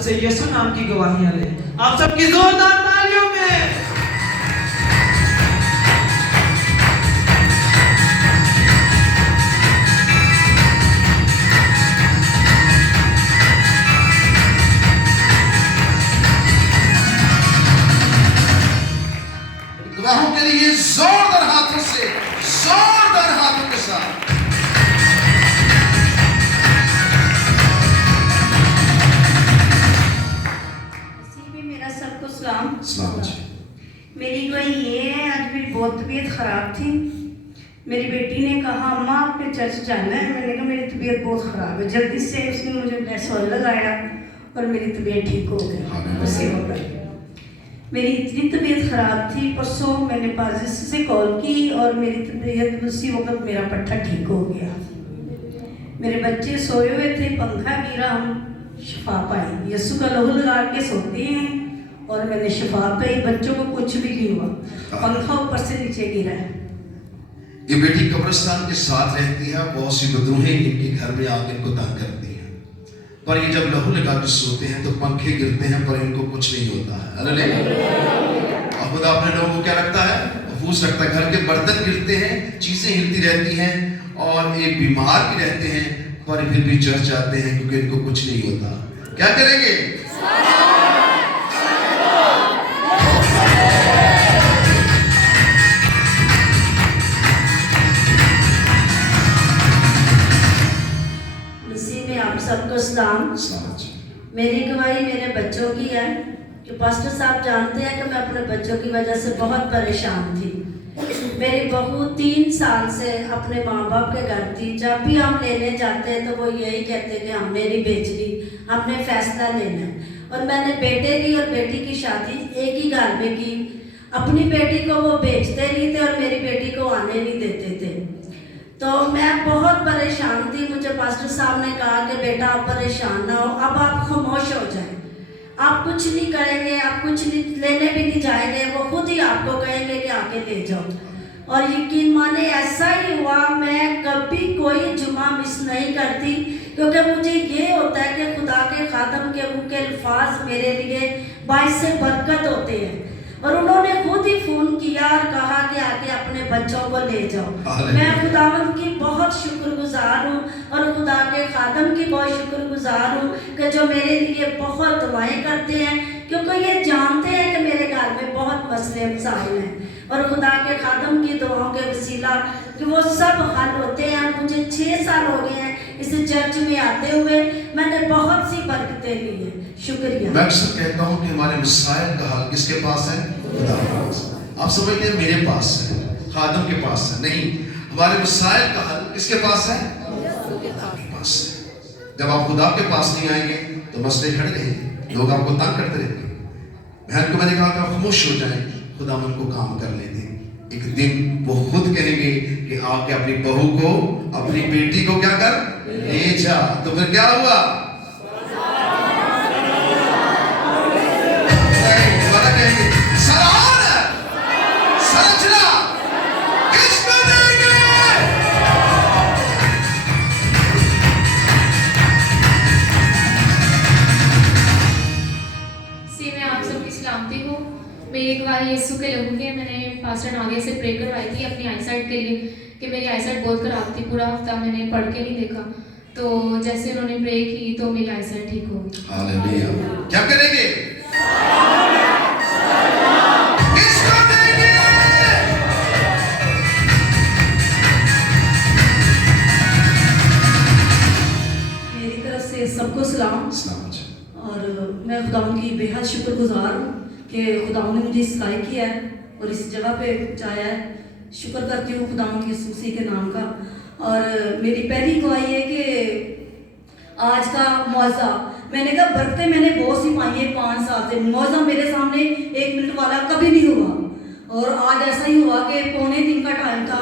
सबसे यीशु नाम की गवाहियां ले। आप सबकी जोरदार तालियों में। गवाहों के लिए जोरदार हाथों से, जोरदार हाथों के साथ। सलाम जी। मेरी गवाही ये है, आज मेरी बहुत तबीयत ख़राब थी। मेरी बेटी ने कहा अम्मा आपके चर्च जाना है। मैंने कहा मेरी तबीयत बहुत ख़राब है। जल्दी से उसने मुझे डेसॉल लगाया और मेरी तबीयत ठीक हो गई उसी वक्त। मेरी इतनी तबीयत ख़राब थी, परसों मैंने पाजिस से कॉल की और मेरी तबीयत उसी वक्त, मेरा पट्टा ठीक हो गया। मेरे बच्चे सोए हुए थे, पंखा गिरा, हम शफा पाई। यीशु का लहू लगा के सोते हैं और मैंने शफा पाई। बच्चों को कुछ भी नहीं हुआ, पंखा ऊपर से नीचे गिरा है। ये बेटी कब्रिस्तान के साथ रहती है। बहुत सी बदरूहें इनके घर में आकर इनको तंग करती हैं, पर ये जब लहू लगा के सोते हैं तो पंखे गिरते हैं पर इनको कुछ नहीं होता है। और खुदा अपने लोगों को क्या रखता है? महफूज रखता है। घर के बर्तन गिरते हैं, चीजें हिलती रहती हैं और एक बीमार भी रहते हैं, पर फिर भी चर्च जाते हैं क्योंकि इनको कुछ नहीं होता। क्या करेंगे? सबको सलाम। मेरी गवाही मेरे बच्चों की है कि पास्टर साहब जानते हैं कि मैं अपने बच्चों की वजह से बहुत परेशान थी। मेरी बहू 3 साल से अपने माँ बाप के घर थी। जब भी हम लेने जाते हैं तो वो यही कहते कि हमने नहीं बेचनी, हमने फैसला लेना है। और मैंने बेटे की और बेटी की शादी एक ही घर में की। अपनी बेटी को वो बेचते नहीं थे और मेरी बेटी को आने नहीं देते थे। तो मैं बहुत परेशान थी। मुझे पास्टर साहब ने कहा कि बेटा आप परेशान ना हो, अब आप खामोश हो जाएं, आप कुछ नहीं करेंगे, आप कुछ नहीं लेने भी नहीं जाएंगे, वो खुद ही आपको कहेंगे कि आके ले जाओ। और यकीन माने ऐसा ही हुआ। मैं कभी कोई जुमा मिस नहीं करती, क्योंकि मुझे ये होता है कि खुदा के खादम के उनके अल्फाज मेरे लिए बाइस से बरकत होते हैं। और उन्होंने खुद ही फोन किया और कहा कि आके अपने बच्चों को ले जाओ। मैं खुदावंद की बहुत शुक्रगुजार हूँ और खुदा के खादम की बहुत शुक्रगुजार हूँ कि जो मेरे लिए बहुत दुआएं करते हैं, क्योंकि ये जानते हैं कि मेरे घर में बहुत मसले मसाइल हैं। और खुदा के खादम की दुआओं के वसीला कि वो सब हल होते हैं। मुझे 6 साल हो गए हैं इस चर्च में आते हुए, मैंने बहुत सी बरकतें ली हैं। शुक्रिया। मैं अक्सर कहता हूँ कि हमारे मसाइल का हल किसके पास है? खुदा के पास। आप समझते हैं मेरे पास है, खादम के पास है? नहीं, हमारे मसाइल का हल किसके पास है? खुदा के पास है। जब आप खुदा के पास नहीं आएंगे तो मसले खड़े रहेंगे, लोग आपको तंग करते रहेंगे। बहन को मैंने कहा कि आप खामोश हो जाएं, खुदा उनको काम करने दें। एक दिन वो खुद कहेंगे कि आके अपनी बहू को, अपनी बेटी को क्या कर ले जा। तो फिर क्या हुआ? मेरी गवाही यीशु के लोगों के, मैंने पास्टर नादिया से प्रे करवाई थी अपनी आईसाइट के लिए कि मेरी आईसाइट बहुत खराब थी। पूरा हफ्ता मैंने पढ़ के नहीं देखा, तो जैसे उन्होंने प्रे की तो मेरी आईसाइट ठीक हो गई। हालेलुया। क्या करेंगे? मेरी तरफ से सबको सलाम। और मैं खुदावंद की बेहद शुक्रगुजार हूँ कि खुदावंद ने मुझे इस लायक किया है और इस जगह पे पहुँचाया है। शुक्र करती हूँ खुदावंद की मसीह के नाम का। और मेरी पहली गवाही है कि आज का मौजा, मैंने कहा बरकतें मैंने बहुत सी पाई है 5 साल से। मौजा मेरे सामने 1 मिनट वाला कभी नहीं हुआ। और आज ऐसा ही हुआ कि 2:45 का टाइम था,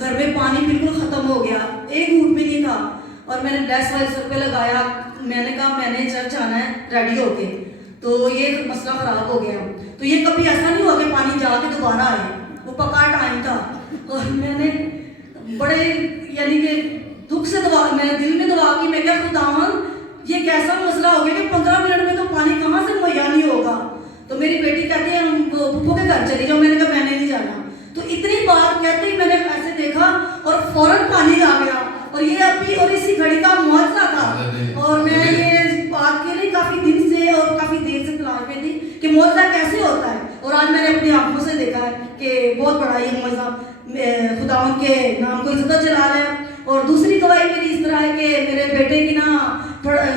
घर में पानी बिल्कुल ख़त्म हो गया, एक घूंट भी नहीं था। और मैंने गैस वाले सर पे लगाया, मैंने कहा मैंने चर्च आना है रेडी होके, तो ये मसला ख़राब हो गया। तो ये कभी ऐसा नहीं हुआ कि पानी जाके दोबारा आए, वो पक्का टाइम था। और मैंने बड़े यानी कि दुख से दुआ, मैंने दिल में दुआ की। मैं क्या खुदावन ये कैसा मसला हो गया कि 15 मिनट में तो पानी और आज मैंने अपनी आंखों से देखा है कि बहुत बड़ा ये मज़हब खुदावन के नाम को इज्जत जलाल है। और दूसरी गवाही मेरी इस तरह है कि मेरे बेटे की ना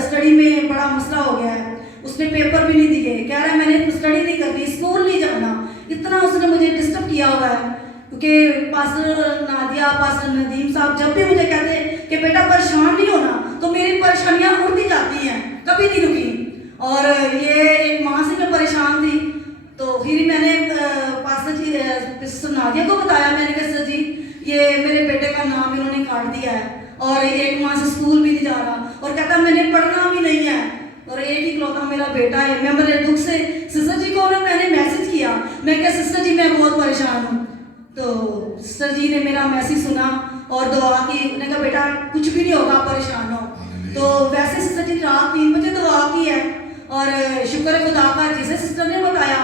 स्टडी में बड़ा मसला हो गया है, उसने पेपर भी नहीं दिए, कह रहा है मैंने स्टडी नहीं करनी, स्कूल नहीं जाना। इतना उसने मुझे डिस्टर्ब किया हुआ है, क्योंकि पास्टर नादिया, पास्टर नदीम साहब जब भी मुझे कहते हैं कि बेटा परेशान नहीं होना, तो मेरी परेशानियाँ उड़ती जाती हैं, कभी नहीं रुकी। और ये एक माह से मैं परेशान थी, तो फिर मैंने पास्टर जी सिस्टर नादिया को बताया। मैंने कहा सर जी ये मेरे बेटे का नाम इन्होंने काट दिया है और 1 माह से स्कूल भी नहीं जा रहा, और कहता मैंने पढ़ना भी नहीं है, और एक ही इकलौता मेरा बेटा है। मैं बड़े दुख से सिस्टर जी को ना मैंने मैसेज किया, मैं क्या सिस्टर जी मैं बहुत परेशान हूँ। तो सिस्टर जी ने मेरा मैसेज सुना और दुआ की, उन्होंने कहा बेटा कुछ भी नहीं होगा, परेशान हो। तो वैसे सिस्टर जी रात 3 बजे दुआ की है, और शुक्र है खुदा का, जिसे सिस्टर ने बताया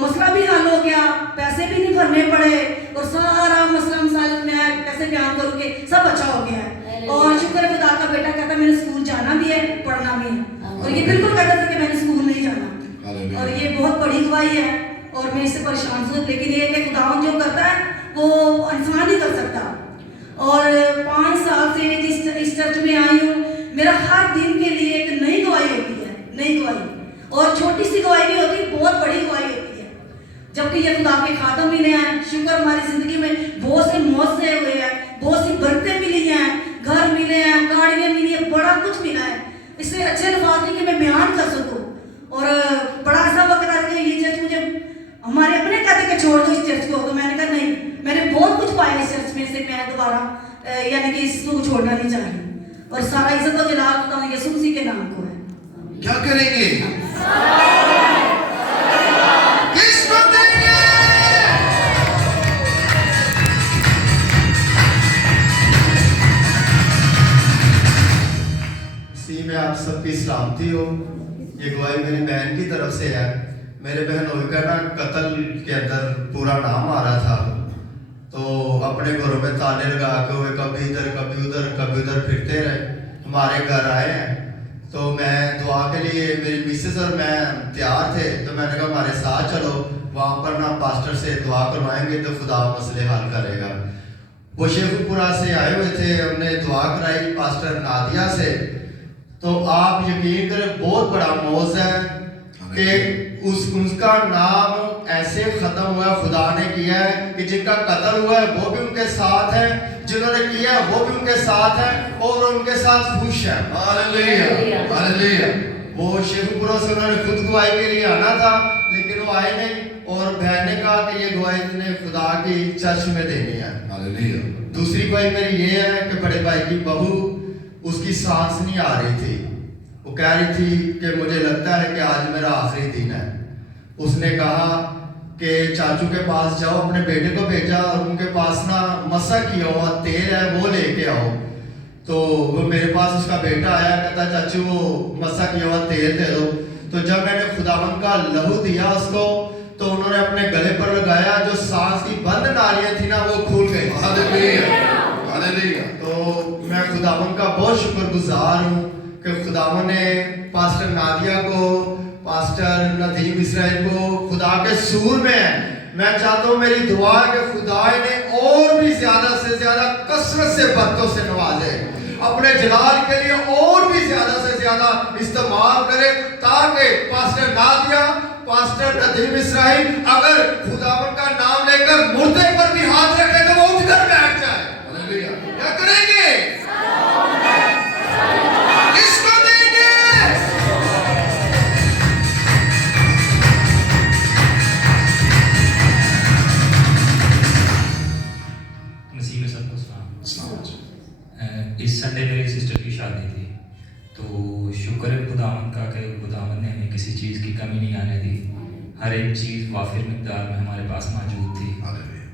मसला भी हल हो गया, पैसे भी नहीं भरने पड़े, और सारा मसला मसाइल मैं कैसे बयान करूँ कि सब अच्छा हो गया है। और शुक्र है खुदा का, बेटा कहता मैंने स्कूल जाना भी है, पढ़ना भी है, और ये बिल्कुल कहता था कि मैंने स्कूल नहीं जाना। और ये बहुत बड़ी गवाही है, और मैं इससे परेशान हूँ, लेकिन ये कि खुदावन जो करता है वो इंसान नहीं कर सकता। और 5 साल से इस चर्च में आई हूँ, मेरा हर दिन के लिए एक नई गवाही होती है, नई गवाही, और छोटी सी गवाही नहीं होती, बहुत बड़ी गवाही होती है। जबकि ये खुदा के खातम मिले हैं, शुक्र हमारी जिंदगी में बहुत से मौजे हुए हैं, बहुत सी बरकतें मिली हैं, घर मिले हैं, गाड़ियाँ मिली हैं, बड़ा कुछ मिला है। इससे अच्छे अल्फाज नहीं कि मैं बयान कर सकूँ। और बड़ा ऐसा वक्त आ गया, ये चर्च मुझे हमारे अपने कहते कि छोड़ दो इस चर्च को, तो मैंने कहा नहीं, मैंने बहुत कुछ पाया इस चर्च में से, मैं दोबारा यानी कि इसको छोड़ना नहीं चाहिए। और सारा इज्जत और जलाल खुदा यीशु मसीह के नाम को है। क्या करेंगे? किसको देंगे? मसीह में आप सबकी सलामती हो। ये गवाही मेरी बहन की तरफ से है। मेरे बहनों का ना कत्ल के अंदर पूरा नाम आ रहा था, तो अपने घरों में ताले लगा के हुए कभी इधर कभी उधर फिरते रहे। हमारे घर आए हैं, तो मैं दुआ के लिए, मेरी मिसेस और मैं तैयार थे, तो मैंने कहा हमारे साथ चलो, वहाँ पर ना पास्टर से दुआ करवाएंगे तो खुदा मसले हल करेगा। वो शेखुपुरा से आए हुए थे, हमने दुआ कराई पास्टर नादिया से। तो आप यकीन करें बहुत बड़ा मौज है कि उसका नाम ऐसे खत्म हुआ, खुदा ने किया है कि जिनका कत्ल हुआ है वो भी उनके साथ है, जिन्होंने किया है वो भी उनके साथ है, और उनके साथ खुश है। Hallelujah, hallelujah. वो शेखुपुरा से उन्होंने खुद गवाही के लिए आना था, लेकिन वो आए नहीं, और बहन ने कहा कि ये गवाही ने खुदा की चर्च में देनी है। हालेलुया। दूसरी गवाही मेरी ये है कि बड़े भाई की बहू, उसकी सांस नहीं आ रही थी, वो कह रही थी कि मुझे लगता है कि आज मेरा आखिरी दिन है। उसने कहा कि चाचू के पास जाओ, अपने बेटे को भेजा, और उनके पास ना मसा किया हुआ तेल है वो लेके आओ। तो वो मेरे पास उसका बेटा आया, कहता चाचू वो मसा किया हुआ तेल दे दो। तो जब मैंने खुदावन का लहू दिया उसको, तो उन्होंने अपने गले पर लगाया, जो सांस की बंद नालियां थी ना वो खुल गई। Hallelujah, hallelujah. तो मैं खुदावन का बहुत शुक्रगुजार हूँ कि खुदावन ने पास्टर नादिया को, पास्टर नदीम इसराइल को खुदा के सूर में है। मैं चाहता हूँ, मेरी दुआ है कि खुदा ने और भी ज्यादा से ज्यादा कसरत से बरकतों से नवाजे, अपने जलाल के लिए और भी ज्यादा से ज्यादा इस्तेमाल करे, ताकि pastor Nadia, pastor Nadeem Israel अगर खुदावन का नाम लेकर मुर्दे पर भी हाथ रखे तो वो उठकर बैठ जाए। हालेलुया। क्या करेंगे? किसको देंगे? मसीह में सबको सलाम। सलाम। इस संडे मेरी सिस्टर की शादी थी, तो शुक्र है खुदावंद का कि खुदावंद ने हमें किसी चीज़ की कमी नहीं आने दी। हर एक चीज़ वाफिर मिकदार में हमारे पास मौजूद थी,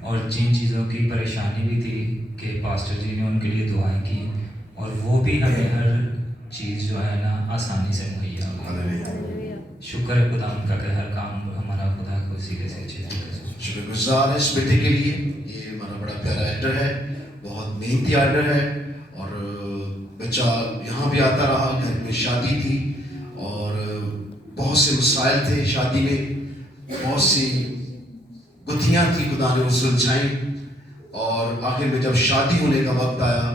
और जिन चीज़ों की परेशानी भी थी कि पास्टर जी ने उनके लिए दुआएं की, और वो भी हमें हर चीज़ जो है ना आसानी से मुहैया हो गई। शुक्र है खुदावंद का कि हर काम हमारा खुदा को सीधे से अच्छे तरीके से। शुक्रगुजार है इस बेटे के लिए। ये हमारा बड़ा प्यारा एक्टर है, बहुत मेहनती एक्टर है, और बच्चा यहाँ भी आता रहा। घर में शादी थी और बहुत से मसाइल थे शादी में, बहुत सी गुत्थियां थी खुदा ने वो सुलझाई, और आखिर में जब शादी होने का वक्त आया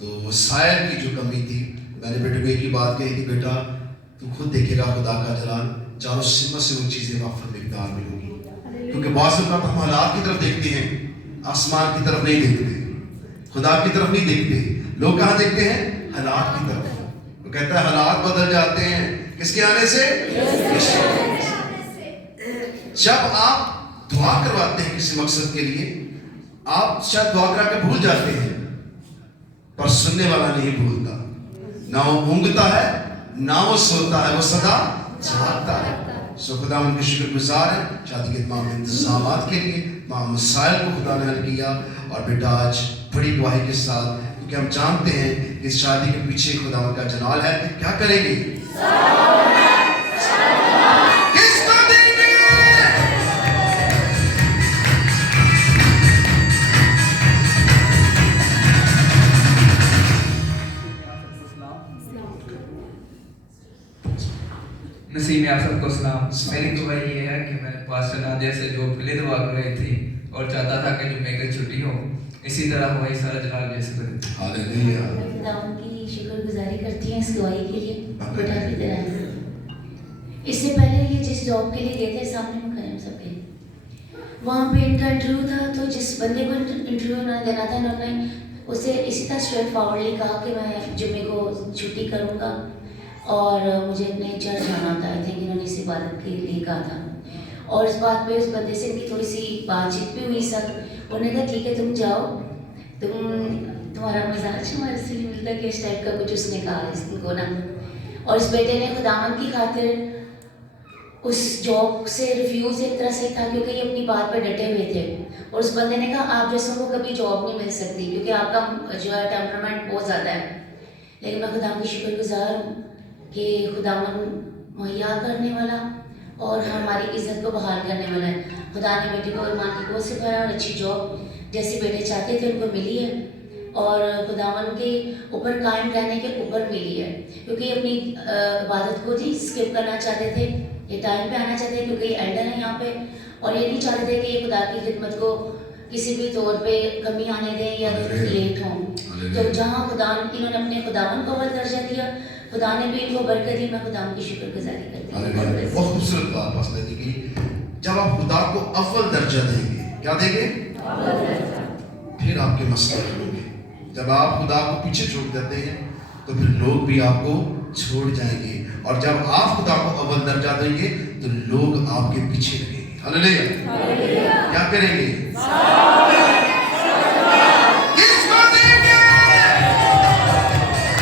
तो सायर की जो कमी थी, मैंने बेटे को एक ही बात कही थी, बेटा तू खुद देखेगा खुदा का जलाल, चारों सिमत से वो चीज़ें वाफर मिकदार में होगी। क्योंकि बहुत से हम हालात की तरफ देखते हैं, आसमान की तरफ नहीं देखते, खुदा की तरफ नहीं देखते। लोग कहाँ देखते हैं? हालात की तरफ। वो कहता है हालात बदल जाते हैं किसके आने से? जब आप दुआ करवाते हैं किसी मकसद के लिए, आप शायद दुआ करा के भूल जाते हैं, पर सुनने वाला नहीं भूलता। ना वो ऊँगता है ना वो सोता है, वो सदा जागता है। सो खुदा उनके शुक्रगुजार है शादी के तमाम इंतजामात के लिए, तमाम मसाइल को खुदा ने हल किया। और बेटा आज बड़ी गवाही के साथ, क्योंकि हम जानते हैं कि इस शादी के पीछे खुदा का जलाल है, क्या करेंगे? किसको देंगे? नसीम आप सबको सलाम। मेरी दुआ ये है कि मैंने पास्टर नादिया से जॉब के लिए दुआ कर रही थी और चाहता था कि जुम्मे की छुट्टी हो, इसी तरह हुआ सारा जलाल जैसे करे। हालेलुया। खुदा उनकी शुक्रगुजारी करती हैं इस दुआई के लिए। बेटा की तरह इससे पहले ये जिस जॉब के लिए गए थे, सामने में खड़े हम सबके, वहाँ पे इनका इंटरव्यू था। तो जिस बंदे को इंटरव्यू उन्होंने देना था, उन्होंने उसे इसी तरह स्ट्रेट फॉरवर्डली कहा कि मैं जुम्मे को छुट्टी करूँगा और मुझे अपने चर्च जाना होता है। आई थिंक इन्होंने इस इबादत के लिए कहा था। और इस बात पे उस बंदे से इनकी थोड़ी सी बातचीत भी हुई सब। उन्होंने कहा ठीक है तुम जाओ, तुम्हारा मिजाज हमारे से नहीं मिलता कि इस टाइप का कुछ उसने कहा इसको ना। और इस बेटे ने खुदावन की खातिर उस जॉब से रिफ्यूज़ एक तरह से था, क्योंकि ये अपनी बात पर डटे हुए थे। और उस बंदे ने कहा आप जैसों को कभी जॉब नहीं मिल सकती, क्योंकि आपका जो है टेम्परामेंट बहुत ज़्यादा है। लेकिन मैं खुदा की शुक्रगुजार हूँ कि खुदावन मुहैया करने वाला और हमारी इज़्ज़त को बहाल करने वाला है। खुदा ने बेटे को ईमान की गोद से भरा और अच्छी जॉब जैसे बेटे चाहते थे उनको मिली है, और खुदावन के ऊपर कायम रहने के ऊपर मिली है। क्योंकि अपनी इबादत को जी स्किप करना चाहते थे, ये टाइम पे आना चाहते थे, क्योंकि ये एल्डर है यहाँ पे, और ये नहीं चाहते थे कि ये खुदा की खिदमत को किसी भी तौर पे कमी आने दें या लेट हों। तो जहाँ इन्होंने अपने खुदावन को अव्वल दर्जा दिया, खुदा ने भी इनको बरकत दी। मैं खुदा की शुक्रगुजारी करती हूँ। बहुत खूबसूरत बात पास्टर जी की। जब आप खुदा को अव्वल दर्जा देंगे, क्या देंगे? फिर आपके मसले हल होंगे। जब आप खुदा को पीछे छोड़ देते हैं तो फिर लोग भी आपको छोड़ जाएंगे, और जब आप खुदा को अव्वल दर्जा देंगे तो लोग आपके पीछे लगेंगे। हालेलुया। क्या करेंगे?